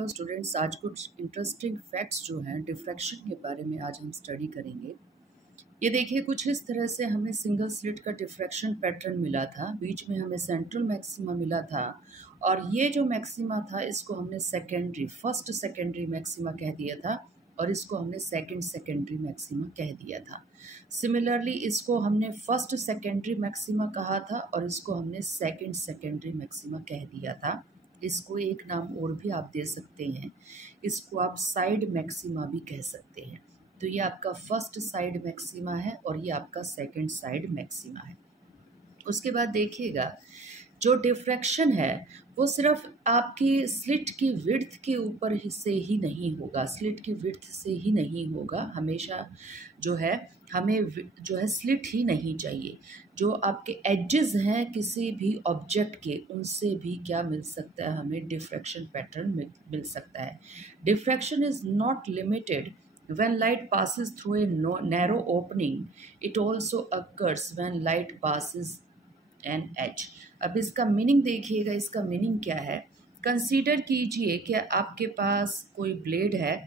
Hello students, आज कुछ interesting facts जो हैं डिफ्रैक्शन के बारे में आज हम स्टडी करेंगे। ये देखिए, कुछ इस तरह से हमें सिंगल स्लिट का डिफ्रैक्शन पैटर्न मिला था। बीच में हमें सेंट्रल मैक्सिमा मिला था और ये जो मैक्सिमा था इसको हमने फर्स्ट सेकेंडरी मैक्सिमा कह दिया था और इसको हमने सेकंड सेकेंडरी मैक्सिमा कह दिया था। सिमिलरली इसको हमने फर्स्ट सेकेंडरी मैक्सिमा कहा था और इसको हमने सेकंड सेकेंडरी मैक्सिमा कह दिया था। इसको एक नाम और भी आप दे सकते हैं, इसको आप साइड मैक्सिमा भी कह सकते हैं। तो ये आपका फर्स्ट साइड मैक्सिमा है और ये आपका सेकंड साइड मैक्सिमा है। उसके बाद देखिएगा, जो डिफ्रैक्शन है वो सिर्फ आपकी स्लिट की विड्थ के ऊपर से ही नहीं होगा, स्लिट की विड्थ से ही नहीं होगा। हमेशा जो है हमें जो है स्लिट ही नहीं चाहिए, जो आपके एजेस हैं किसी भी ऑब्जेक्ट के, उनसे भी क्या मिल सकता है, हमें डिफ्रैक्शन पैटर्न मिल सकता है। Diffraction is not limited when light passes through a narrow opening, it also occurs when light passes an edge। अब इसका मीनिंग देखिएगा, इसका मीनिंग क्या है। कंसीडर कीजिए कि आपके पास कोई ब्लेड है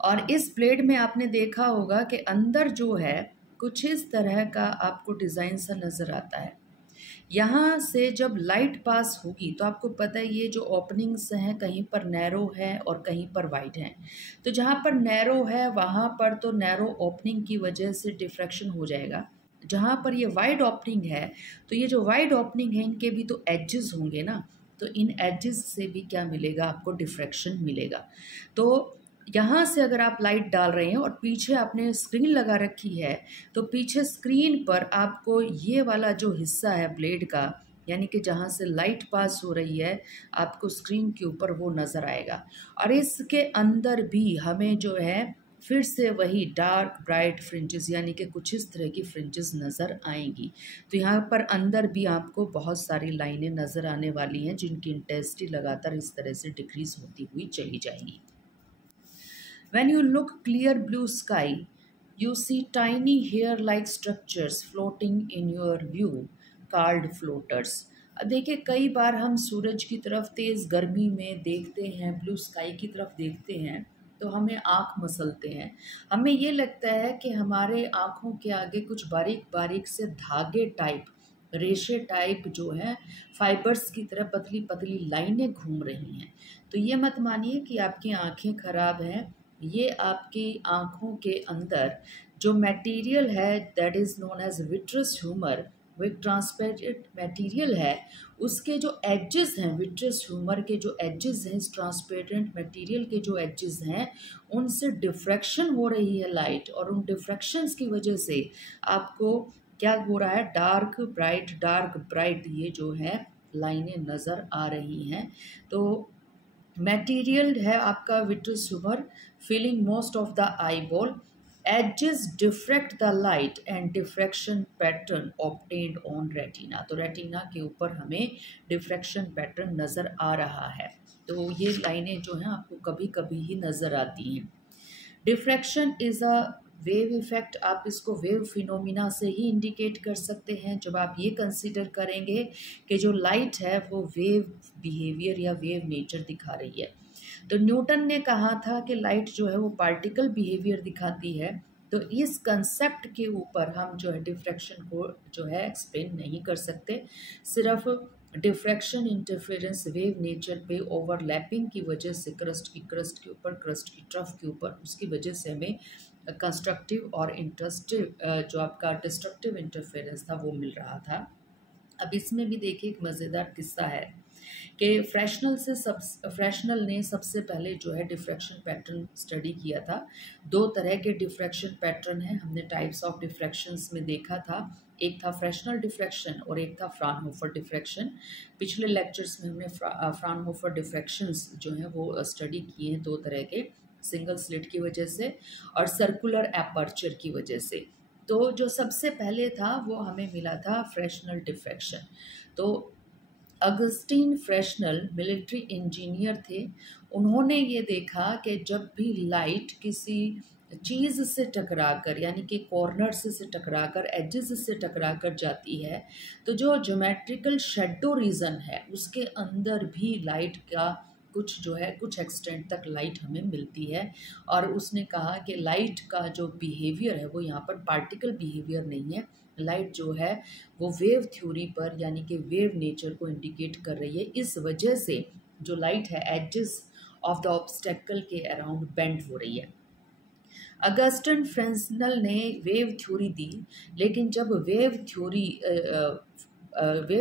और इस ब्लेड में आपने देखा होगा कि अंदर जो है कुछ इस तरह का आपको डिज़ाइन सा नज़र आता है। यहाँ से जब लाइट पास होगी तो आपको पता है ये जो ओपनिंग्स हैं कहीं पर नैरो है और कहीं पर वाइड हैं। तो जहाँ पर नैरो है वहाँ पर तो नैरो ओपनिंग की वजह से डिफ्रैक्शन हो जाएगा। जहाँ पर ये वाइड ओपनिंग है तो ये जो वाइड ओपनिंग है इनके भी तो एजेस होंगे ना, तो इन एजेस से भी क्या मिलेगा, आपको डिफ्रैक्शन मिलेगा। तो यहाँ से अगर आप लाइट डाल रहे हैं और पीछे आपने स्क्रीन लगा रखी है तो पीछे स्क्रीन पर आपको ये वाला जो हिस्सा है ब्लेड का, यानी कि जहाँ से लाइट पास हो रही है, आपको स्क्रीन के ऊपर वो नज़र आएगा। और इसके अंदर भी हमें जो है फिर से वही डार्क ब्राइट फ्रिंजेस, यानी कि कुछ इस तरह की फ्रिंजेस नज़र आएंगी। तो यहाँ पर अंदर भी आपको बहुत सारी लाइनें नज़र आने वाली हैं जिनकी इंटेंसिटी लगातार इस तरह से डिक्रीज होती हुई चली जाएगी। When you look clear blue sky, you see tiny hair-like structures floating in your view, called floaters। अब देखिए, कई बार हम सूरज की तरफ तेज़ गर्मी में देखते हैं, ब्लू स्काई की तरफ देखते हैं तो हमें आँख मसलते हैं। हमें ये लगता है कि हमारे आँखों के आगे कुछ बारीक बारीक से धागे टाइप, रेशे टाइप जो है फाइबर्स की तरह पतली पतली लाइनें घूम रही हैं। तो ये मत मानिए कि आपकी आँखें ख़राब हैं, ये आपकी आँखों के अंदर जो मटेरियल है that is known as vitreous humour, वो एक ट्रांसपेरेंट मटेरियल है। उसके जो एजेस हैं, विट्रस ह्यूमर के जो एजेस हैं, इस ट्रांसपेरेंट मटेरियल के जो एजेस हैं, उनसे डिफ्रैक्शन हो रही है लाइट, और उन डिफ्रैक्शंस की वजह से आपको क्या हो रहा है, डार्क ब्राइट ये जो है लाइनें नज़र आ रही हैं। तो मटेरियल है आपका vitreous humour filling most of the eyeball, edges diffract the light and diffraction pattern obtained on retina. तो रेटिना के ऊपर हमें डिफ्रैक्शन पैटर्न नज़र आ रहा है। तो ये लाइनें जो हैं आपको कभी कभी ही नज़र आती हैं। Diffraction is a wave effect, आप इसको वेव फिनोमिना से ही इंडिकेट कर सकते हैं जब आप ये कंसीडर करेंगे कि जो लाइट है वो वेव बिहेवियर या वेव नेचर दिखा रही है। तो न्यूटन ने कहा था कि लाइट जो है वो पार्टिकल बिहेवियर दिखाती है। तो इस कंसेप्ट के ऊपर हम जो है डिफ्रैक्शन को जो है एक्सप्लेन नहीं कर सकते। सिर्फ डिफ्रैक्शन इंटरफेरेंस वेव नेचर पे ओवरलैपिंग की वजह से क्रस्ट के ऊपर, क्रस्ट की ट्रफ के ऊपर, उसकी वजह से हमें कंस्ट्रक्टिव और जो आपका डिस्ट्रक्टिव इंटरफेरेंस था वो मिल रहा था। अब इसमें भी देखिए एक मज़ेदार किस्सा है कि फ्रेशनल ने सबसे पहले जो है डिफ्रैक्शन पैटर्न स्टडी किया था। दो तरह के डिफ्रैक्शन पैटर्न हैं, हमने टाइप्स ऑफ डिफ्रैक्शंस में देखा था। एक था फ्रेशनल डिफ्रैक्शन और एक था फ्राउनहोफर डिफ्रैक्शन। पिछले लेक्चर्स में हमने फ्राउनहोफर डिफ्रैक्शंस जो हैं वो स्टडी किए हैं, दो तरह के, सिंगल स्लिट की वजह से और सर्कुलर एपर्चर की वजह से। तो जो सबसे पहले था वो हमें मिला था फ्रेशनल डिफ्रैक्शन। तो अगस्टीन फ्रेशनल मिलिट्री इंजीनियर थे। उन्होंने ये देखा कि जब भी लाइट किसी चीज़ से टकराकर, यानी कि कॉर्नर से टकराकर, एजेस से टकराकर जाती है, तो जो ज्योमेट्रिकल शेडो रीजन है उसके अंदर भी लाइट का कुछ जो है कुछ एक्सटेंट तक लाइट हमें मिलती है। और उसने कहा कि लाइट का जो बिहेवियर है वो यहाँ पर पार्टिकल बिहेवियर नहीं है, लाइट जो है वो वेव थ्योरी पर यानी कि वेव नेचर को इंडिकेट कर रही है। इस वजह से जो लाइट है एजेस ऑफ द ऑब्स्टेकल के अराउंड बेंड हो रही है। अगस्टन फ्रेंसनल ने वेव थ्योरी दी, लेकिन जब वेव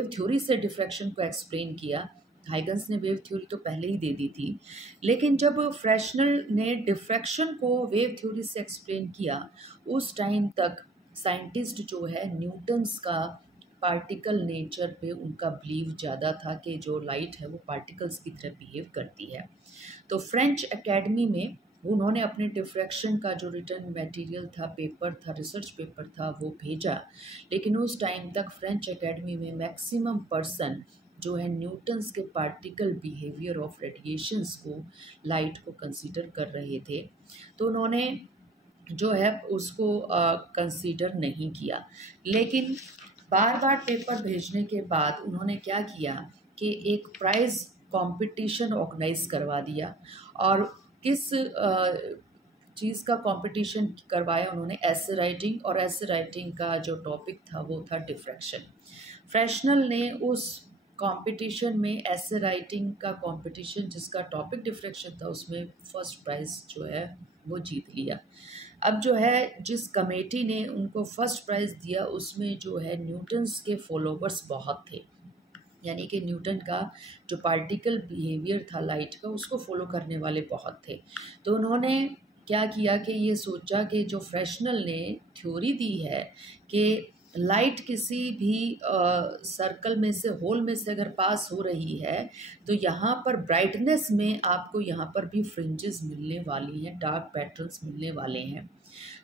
थ्योरी से डिफ्रैक्शन को एक्सप्लेन किया, हाइगन्स ने वेव थ्योरी तो पहले ही दे दी थी, लेकिन जब फ्रेशनल ने डिफ्रैक्शन को वेव थ्योरी से एक्सप्लेन किया, उस टाइम तक साइंटिस्ट जो है न्यूटन्स का पार्टिकल नेचर पे उनका बिलीव ज़्यादा था कि जो लाइट है वो पार्टिकल्स की तरह बिहेव करती है। तो फ्रेंच एकेडमी में उन्होंने अपने डिफ्रैक्शन का जो रिटर्न मटेरियल था, पेपर था, रिसर्च पेपर था, वो भेजा, लेकिन उस टाइम तक फ्रेंच एकेडमी में मैक्सिमम पर्सन जो है न्यूटन्स के पार्टिकल बिहेवियर ऑफ रेडिएशंस को, लाइट को कंसीडर कर रहे थे। तो उन्होंने जो है उसको कंसीडर नहीं किया, लेकिन बार बार पेपर भेजने के बाद उन्होंने क्या किया कि एक प्राइज़ कंपटीशन ऑर्गेनाइज करवा दिया। और किस चीज़ का कंपटीशन करवाया उन्होंने? ऐसे राइटिंग, और ऐसे राइटिंग का जो टॉपिक था वो था डिफ्रैक्शन। फ्रेशनल ने उस कंपटीशन में ऐसे राइटिंग का कंपटीशन जिसका टॉपिक डिफ्रैक्शन था उसमें फर्स्ट प्राइज़ जो है वो जीत लिया। अब जो है जिस कमेटी ने उनको फर्स्ट प्राइज़ दिया उसमें जो है न्यूटन्स के फॉलोवर्स बहुत थे, यानी कि न्यूटन का जो पार्टिकल बिहेवियर था लाइट का उसको फॉलो करने वाले बहुत थे। तो उन्होंने क्या किया कि ये सोचा कि जो फ्रेशनल ने थ्योरी दी है कि लाइट किसी भी सर्कल में से, होल में से अगर पास हो रही है तो यहाँ पर ब्राइटनेस में आपको यहाँ पर भी फ्रिंजेस मिलने वाली हैं, डार्क पैटर्न्स मिलने वाले हैं।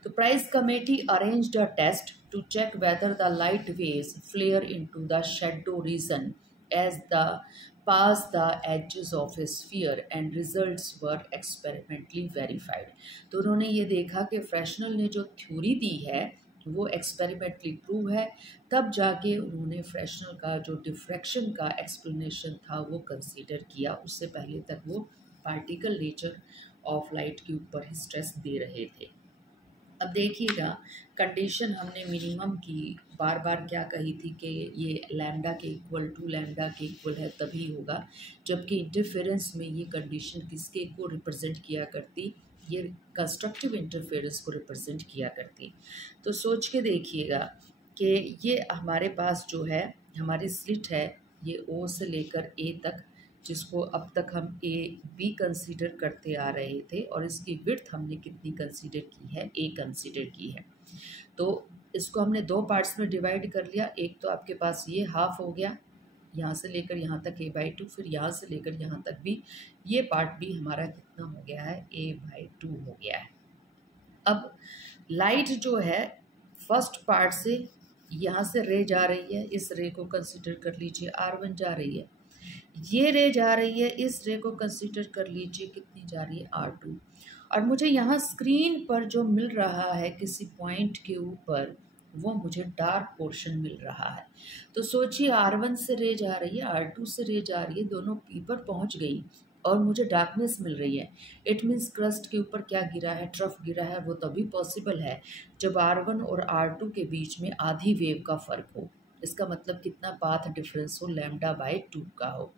तो prize committee arranged a test to check whether the light waves flare into the shadow region as the pass the edges of a sphere and results were experimentally verified। तो उन्होंने ये देखा कि Fresnel ने जो थ्योरी दी है वो experimentally prove है, तब जाके उन्होंने फ्रेशनल का जो डिफ्रैक्शन का एक्सप्लेनेशन था वो कंसीडर किया। उससे पहले तक वो पार्टिकल नेचर ऑफ लाइट के ऊपर ही स्ट्रेस दे रहे थे। अब देखिएगा कंडीशन हमने मिनिमम की बार बार क्या कही थी कि ये लैम्डा के इक्वल टू लैम्डा के इक्वल है तभी होगा, जबकि इंटरफेरेंस में ये कंडीशन किसके को रिप्रेजेंट किया करती? ये कंस्ट्रक्टिव इंटरफेरेंस को रिप्रेजेंट किया करती। तो सोच के देखिएगा कि ये हमारे पास जो है हमारी स्लिट है, ये ओ से लेकर ए तक, जिसको अब तक हम ए बी कंसीडर करते आ रहे थे, और इसकी विड्थ हमने कितनी कंसीडर की है? ए कंसीडर की है। तो इसको हमने दो पार्ट्स में डिवाइड कर लिया। एक तो आपके पास ये हाफ हो गया, यहाँ से लेकर यहाँ तक a/2, फिर यहाँ से लेकर यहाँ तक भी ये पार्ट भी हमारा कितना हो गया है? a/2 हो गया है। अब लाइट जो है फर्स्ट पार्ट से यहाँ से रे जा रही है, इस रे को कंसीडर कर लीजिए R1 जा रही है, ये रे जा रही है, इस रे को कंसीडर कर लीजिए कितनी जा रही है? R2। और मुझे यहाँ स्क्रीन पर जो मिल रहा है किसी पॉइंट के ऊपर वो मुझे डार्क पोर्शन मिल रहा है। तो सोचिए R1 से रे जा रही है, R2 से रे जा रही है, दोनों पी पर पहुँच गई और मुझे डार्कनेस मिल रही है। इट मीन्स क्रस्ट के ऊपर क्या गिरा है? ट्रफ गिरा है। वो तभी पॉसिबल है जब R1 और R2 के बीच में आधी वेव का फ़र्क हो। इसका मतलब कितना पाथ डिफरेंस हो? λ/2 का हो।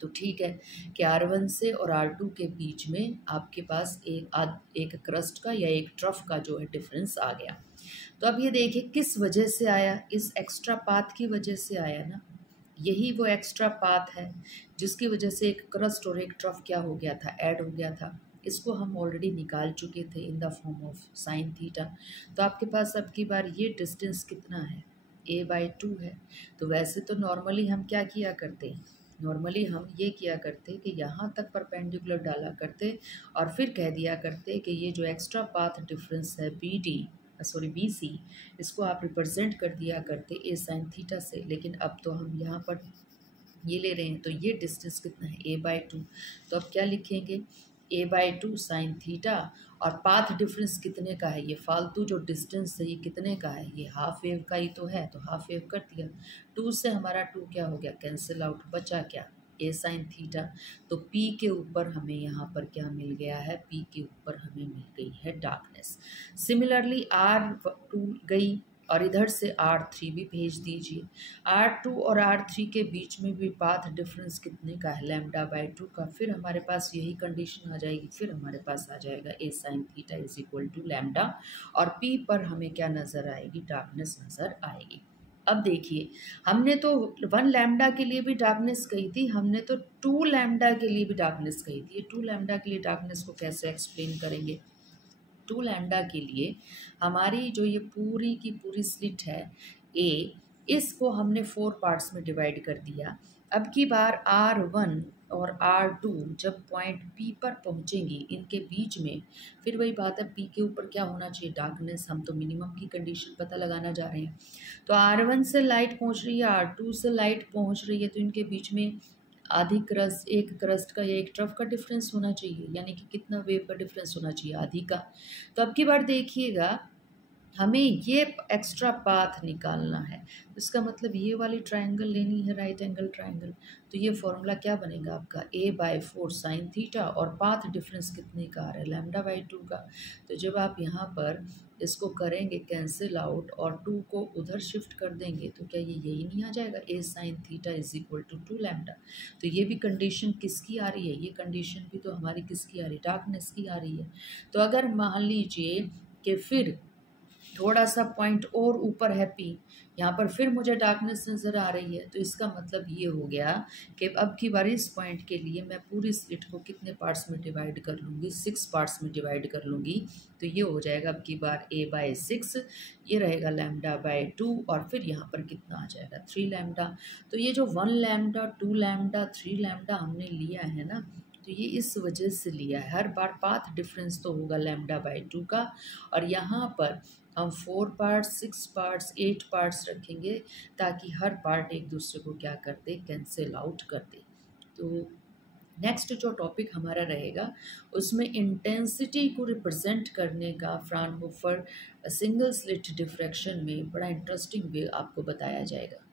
तो ठीक है कि R1 से और R2 के बीच में आपके पास एक क्रस्ट का या एक ट्रफ का जो है डिफरेंस आ गया। तो अब ये देखिए किस वजह से आया? इस एक्स्ट्रा पाथ की वजह से आया ना। यही वो एक्स्ट्रा पाथ है जिसकी वजह से एक क्रस्ट और एक ट्रफ क्या हो गया था? ऐड हो गया था। इसको हम ऑलरेडी निकाल चुके थे in the form of sine theta. तो आपके पास अब की बार ये डिस्टेंस कितना है? a/2 है। तो वैसे तो नॉर्मली हम क्या किया करते हैं? नॉर्मली हम ये किया करते कि यहाँ तक परपेंडिकुलर डाला करते और फिर कह दिया करते कि ये जो एक्स्ट्रा पाथ डिफरेंस है BC, इसको आप रिप्रेजेंट कर दिया करते ए साइन थीटा से। लेकिन अब तो हम यहाँ पर ये ले रहे हैं, तो ये डिस्टेंस कितना है? a/2। तो अब क्या लिखेंगे? a/2 साइन थीटा, और पाथ डिफरेंस कितने का है? ये फालतू जो डिस्टेंस है ये कितने का है? ये हाफ वेव का ही तो है, तो हाफ वेव कर दिया। 2 से हमारा 2 क्या हो गया? कैंसिल आउट, बचा क्या? ए साइन थीटा। तो P के ऊपर हमें यहाँ पर क्या मिल गया है, P के ऊपर हमें मिल गई है डार्कनेस। सिमिलरली R2 गई और इधर से R3 भी भेज दीजिए। R2 और R3 के बीच में भी पाथ डिफरेंस कितने का है, λ/2 का। फिर हमारे पास यही कंडीशन आ जाएगी, फिर हमारे पास आ जाएगा A sine theta is equal to lambda, और P पर हमें क्या नज़र आएगी, डार्कनेस नज़र आएगी। अब देखिए, हमने तो 1 लैम्डा के लिए भी डार्कनेस कही थी, हमने तो 2 लैम्डा के लिए भी डार्कनेस कही थी। 2 लैम्डा के लिए डार्कनेस को कैसे एक्सप्लेन करेंगे। 2 लैम्डा के लिए हमारी जो ये पूरी की पूरी स्लिट है ए, इसको हमने 4 पार्ट्स में डिवाइड कर दिया। अब की बार R1 और R2 जब पॉइंट P पर पहुंचेंगी, इनके बीच में फिर वही बात है, P के ऊपर क्या होना चाहिए, डार्कनेस। हम तो मिनिमम की कंडीशन पता लगाना जा रहे हैं। तो R1 से लाइट पहुंच रही है, R2 से लाइट पहुंच रही है, तो इनके बीच में आधी क्रस्ट, एक क्रस्ट का या एक ट्रफ का डिफरेंस होना चाहिए, यानी कि कितना वेव का डिफरेंस होना चाहिए, आधी का। तो अब की बार देखिएगा, हमें ये एक्स्ट्रा पाथ निकालना है। इसका मतलब ये वाली ट्रायंगल लेनी है, राइट एंगल ट्रायंगल। तो ये फॉर्मूला क्या बनेगा आपका, A/4 साइन थीटा, और पाथ डिफरेंस कितने का आ रहा है, λ/2 का। तो जब आप यहाँ पर इसको करेंगे कैंसिल आउट और 2 को उधर शिफ्ट कर देंगे, तो क्या ये यही नहीं आ जाएगा, A sine theta is equal to 2 lambda. तो ये भी कंडीशन किसकी आ रही है, ये कंडीशन भी तो हमारी किसकी आ रही है, डार्कनेस की आ रही है। तो अगर मान लीजिए कि फिर थोड़ा सा पॉइंट और ऊपर है P, यहाँ पर फिर मुझे डार्कनेस नज़र आ रही है, तो इसका मतलब ये हो गया कि अब की बार इस पॉइंट के लिए मैं पूरी स्लिट को कितने पार्ट्स में डिवाइड कर लूँगी, 6 पार्ट्स में डिवाइड कर लूँगी। तो ये हो जाएगा अब की बार A/6, ये रहेगा λ/2, और फिर यहाँ पर कितना आ जाएगा, 3 लैम्डा। तो ये जो 1 लैम्डा, 2 लैम्डा, 3 लैम्डा हमने लिया है ना, तो ये इस वजह से लिया है। हर बार पाथ डिफरेंस तो होगा λ/2 का, और यहाँ पर हम 4 पार्ट्स, 6 पार्ट्स, 8 पार्ट्स रखेंगे, ताकि हर पार्ट एक दूसरे को क्या कर दे, कैंसिल आउट कर दे। तो नेक्स्ट जो टॉपिक हमारा रहेगा, उसमें इंटेंसिटी को रिप्रेजेंट करने का फ्राउनहोफर सिंगल स्लिट डिफ्रैक्शन में बड़ा इंटरेस्टिंग वे आपको बताया जाएगा।